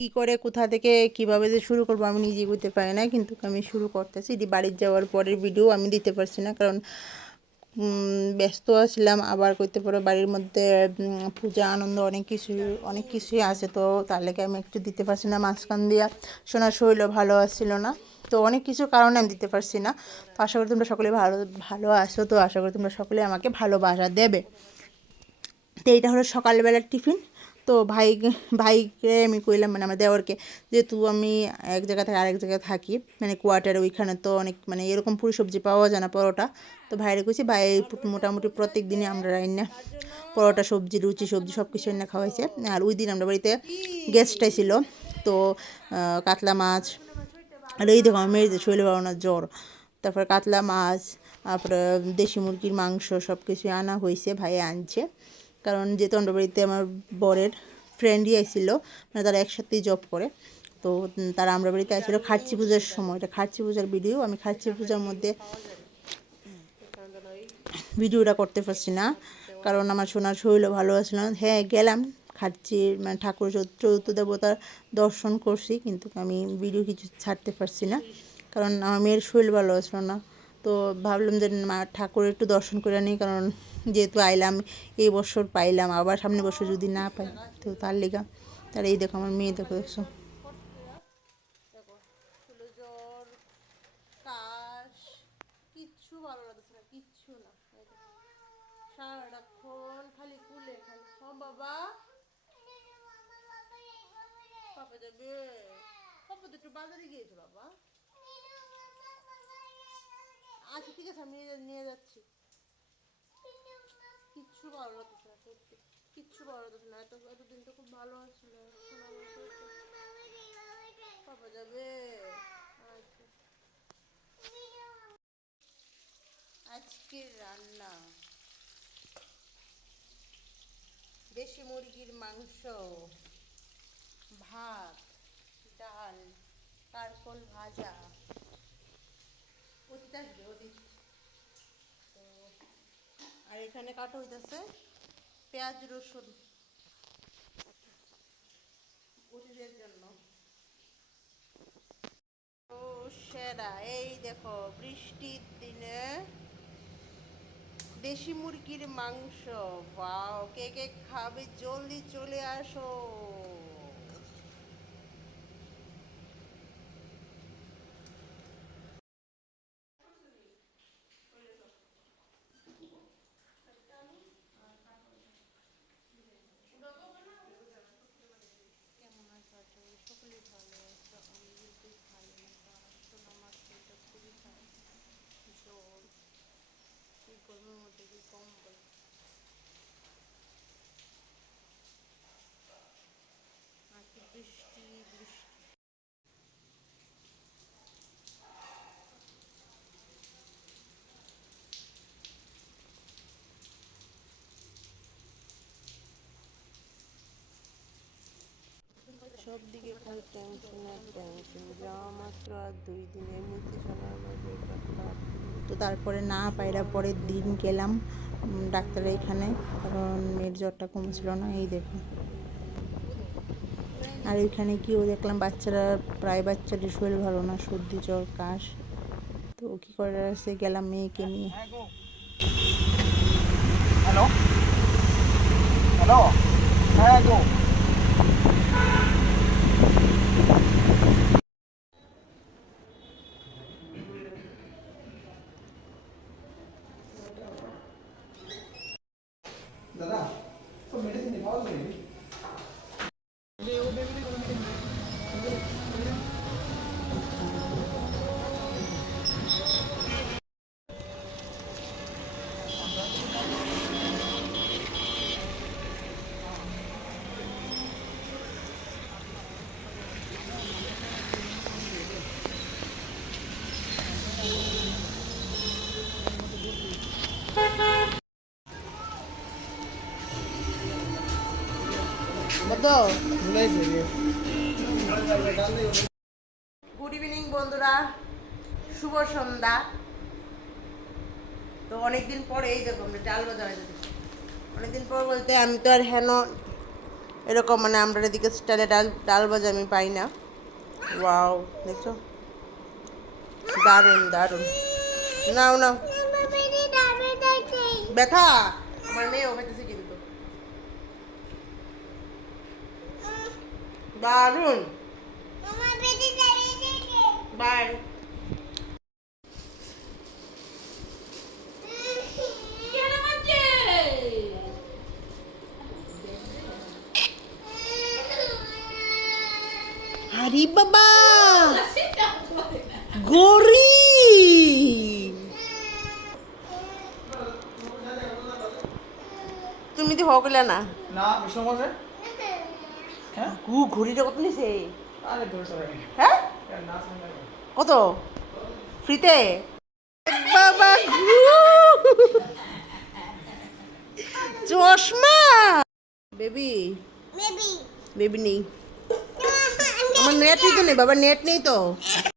কী করে কোথা থেকে কিভাবে যে শুরু করবো আমি নিজেই বুঝতে পারি না, কিন্তু আমি শুরু করতেছি। বাড়ির যাওয়ার পরের ভিডিও আমি দিতে পারছি না, কারণ ব্যস্ত আসলাম। আবার করতে পারো বাড়ির মধ্যে পূজা আনন্দ অনেক কিছুই আছে, তো তার লেগে আমি একটু দিতে পারছি না। মাঝখান দিয়া সোনার শরীরও ভালো আসছিল না, তো অনেক কিছু কারণে আমি দিতে পারছি না। তো আশা করি তোমরা সকলে ভালো ভালো আসো, তো আশা করি তোমরা সকলে আমাকে ভালোবাসা দেবে। তো এইটা হলো সকালবেলার টিফিন। তো ভাইকে আমি কইলাম, মানে আমার দেওরকে, যেহেতু আমি এক জায়গা থেকে আরেক জায়গায় থাকি, মানে কোয়ার্টারে, ওইখানে তো অনেক মানে এরকম পুরি সবজি পাওয়া যায় না, পরোটা। তো ভাইরে কইছি, ভাই মোটামুটি প্রত্যেক দিনই আমরা রান্না পরোটা, সবজি, লুচি, সবজি সব কিছু রান্না খাওয়াইছে। আর ওই দিন আমরা বাড়িতে গেস্ট ছিল, তো কাতলা মাছ, আর এই দেখো আমার মেয়ের যে শৈল বাড়ানোর জ্বর, তারপরে কাতলা মাছ, তারপরে দেশি মুরগির মাংস সব কিছু আনা হয়েছে, ভাই আনছে। কারণ যেহেতু আমরা বাড়িতে আমার বরের ফ্রেন্ডই আসছিল, মানে তারা একসাথেই জব করে, তো তারা আমরা বাড়িতে আসছিল খার্চি পূজার সময়। এটা খার্চি পূজার ভিডিও, আমি খার্চি পূজার মধ্যে ভিডিওটা করতে পারছি না, কারণ আমার সোনার শরীরও ভালো আসছিল না। হ্যাঁ, গেলাম খার্চির মানে ঠাকুর চৌদ্দ দেবতার দর্শন করছি, কিন্তু আমি ভিডিও কিছু ছাড়তে পারছি না, কারণ আমার মেয়ের শরীর ভালো আসছিল না। তো ভাবলাম যে মা ঠাকুরের একটু দর্শন করে নিই, কারণ যেহেতু আইলাম এই বছর পাইলাম, আবার সামনের বছর যদি না পাই তো তার লেগা। তার এই দেখো আমার মেয়ে, দেখো দেখছো জ্বর, কাশ, কিচ্ছু ভালো লাগছে না, কিচ্ছু না। সারাক্ষণ খালি কুলে খালি। বাবা, পাপা যাবে? পাপা তো একটু বাজারে গিয়েছে বাবা। আচ্ছা ঠিক আছে, আমি নিয়ে যাচ্ছি। কিচ্ছু ভালো লাগছে না, সত্যি কিচ্ছু ভালো লাগছে না। এতদিন তো খুব ভালো আছিল, এখন আমার পাপা যাবে। আচ্ছা, আজকের রান্না দেশি মুরগির মাংস, ভাত, ডাল, কারকল ভাজা। অতীত আসবে, অতীত। তো আর এখানে কাটা হইতেছে পেঁয়াজ রসুন অতীতের জন্য। ও সেরা, এই দেখো বৃষ্টির দিনে দেশি মুরগির মাংস। বাও, কে কে খাবে জলদি চলে আসো। কেমন আছো? আশা করি সকলেই ভালো আছো। আমি কিন্তু ভালো না, কারণ আমার শরীরটা খুবই খারাপ, জ্বর, এই গরমের মধ্যে কি কম্বল, আর কি বৃষ্টি বৃষ্টি। সব দিকে খালি টেনশন আর টেনশন, যাওয়া মাত্র আর 2 দিন, এমনিতে সোনার আমার শরীরটা খারাপ। তো তারপরে না পাইরা পরের দিন গেলাম ডাক্তারের এখানে, কারণ মেয়ের জ্বরটা কমছিল না, এই দেখুন। আর ওইখানে গিয়েও দেখলাম বাচ্চারা, প্রায় বাচ্চাদের শরীর ভালো না, সর্দি জ্বর কাশ। তো কী করার আছে, গেলাম মেয়েকে নিয়ে। হ্যালো হ্যালো, হ্যাঁ গো। দাদা তো মেডিসিন পাওয়া যায়? গুড ইভিনিং বন্ধুরা, শুভ সন্ধ্যা। তো অনেকদিন পরে এই দেখো আমরা ডাল বাজার, অনেকদিন পর বলতে আমি তো আর হেন এরকম মানে আমরা এদিকে স্টাইলে ডাল ডাল ভাজা আমি পাই না। ওয়াও, দেখছো, দারুণ দারুণ। নাও নাও, ব্যথা আমার মেয়েও খাইতেছে কিন্তু দারুণ। বাই। আরে বাবা, গরিব তুমি তো হকলে না। না বিষ্ণু বসে হ্যাঁ ঘুড়িটা কত নিছে? আরে 200 টাকা হ্যাঁ, না শুনলে কত? ফ্রিতে? বাবা চশমা। বেবি বেবি নেই, আমার নেট নেই তো, নেই বাবা, নেট নেই তো।